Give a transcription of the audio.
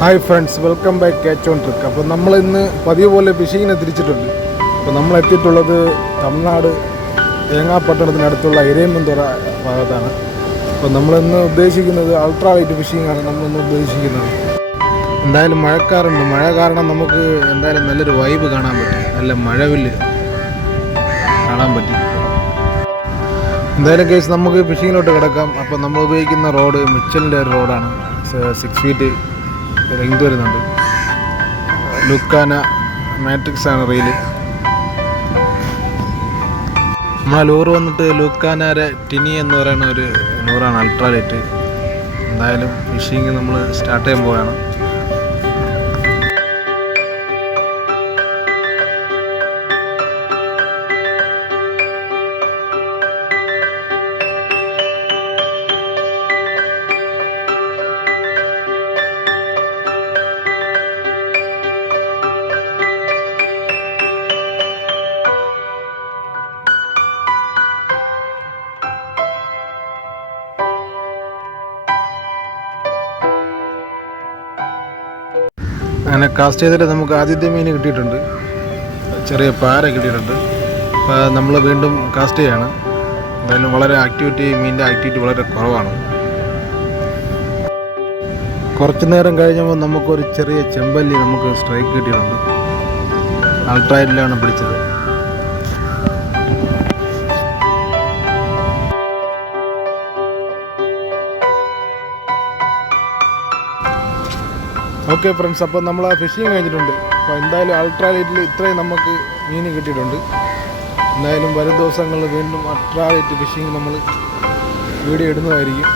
Hi friends welcome back catch on trick അപ്പോൾ നമ്മൾ ഇന്ന് പതിവ് പോലെ ഫിഷിങ്ങിനെ തിരിച്ചിട്ടുണ്ട്. അപ്പോൾ നമ്മൾ എത്തിയിട്ടുള്ളത് തമിഴ്നാട് തേങ്ങാപ്പട്ടണത്തിനടുത്തുള്ള ഇരയമ്പന്തുറ ഭാഗത്താണ്. അപ്പോൾ നമ്മളിന്ന് ഉദ്ദേശിക്കുന്നത് അൾട്രാ ലൈറ്റ് ഫിഷിംഗ് ആണ് നമ്മളിന്ന് ഉദ്ദേശിക്കുന്നത്. എന്തായാലും മഴക്കാറുണ്ട്. മഴ കാരണം നമുക്ക് എന്തായാലും നല്ലൊരു വൈബ് കാണാൻ പറ്റി. നല്ല മഴവില്ല് കാണാൻ പറ്റി. എന്തായാലും കേസ് നമുക്ക് ഫിഷിങ്ങിലോട്ട് കിടക്കാം. അപ്പോൾ നമ്മൾ ഉപയോഗിക്കുന്ന റോഡ് മിച്ചലിന്റെ ഒരു റോഡാണ് സിക്സ് ഫീറ്റ് ലെങ്ത് വരുന്നുണ്ട്. ലുക്കാന മാട്രിക്സ് ആണ് റീൽ നമ്മളെ ലൂറ് വന്നിട്ട് ലുക്കാനാരെ ടിനി എന്ന് പറയുന്ന ഒരു ലൂറാണ് അൾട്രാലൈറ്റ് എന്തായാലും ഫിഷിങ് നമ്മൾ സ്റ്റാർട്ട് ചെയ്യാൻ പോവുകയാണ് അങ്ങനെ കാസ്റ്റ് ചെയ്തിട്ട് നമുക്ക് ആദ്യത്തെ മീൻ കിട്ടിയിട്ടുണ്ട്. ചെറിയ പാര കിട്ടിയിട്ടുണ്ട്. നമ്മൾ വീണ്ടും കാസ്റ്റ് ചെയ്യാണ്. എന്തായാലും വളരെ ആക്ടിവിറ്റി മീനിന്റെ ആക്ടിവിറ്റി വളരെ കുറവാണ്. കുറച്ച് നേരം കഴിഞ്ഞപ്പോൾ നമുക്കൊരു ചെറിയ ചെമ്പല്ലി നമുക്ക് സ്ട്രൈക്ക് കിട്ടിയിട്ടുണ്ട്. അൾട്രായിലാണ് പിടിച്ചത്. ഓക്കെ ഫ്രണ്ട്സ് അപ്പോൾ നമ്മൾ ആ ഫിഷിങ് കഴിഞ്ഞിട്ടുണ്ട്. അപ്പോൾ എന്തായാലും അൾട്രാ ലൈറ്റിൽ ഇത്രയും നമുക്ക് മീൻ കിട്ടിയിട്ടുണ്ട്. എന്തായാലും വരും ദിവസങ്ങളിൽ വീണ്ടും അൾട്രാ ലൈറ്റ് ഫിഷിങ് നമ്മൾ വീഡിയോ ഇടുന്നതായിരിക്കും.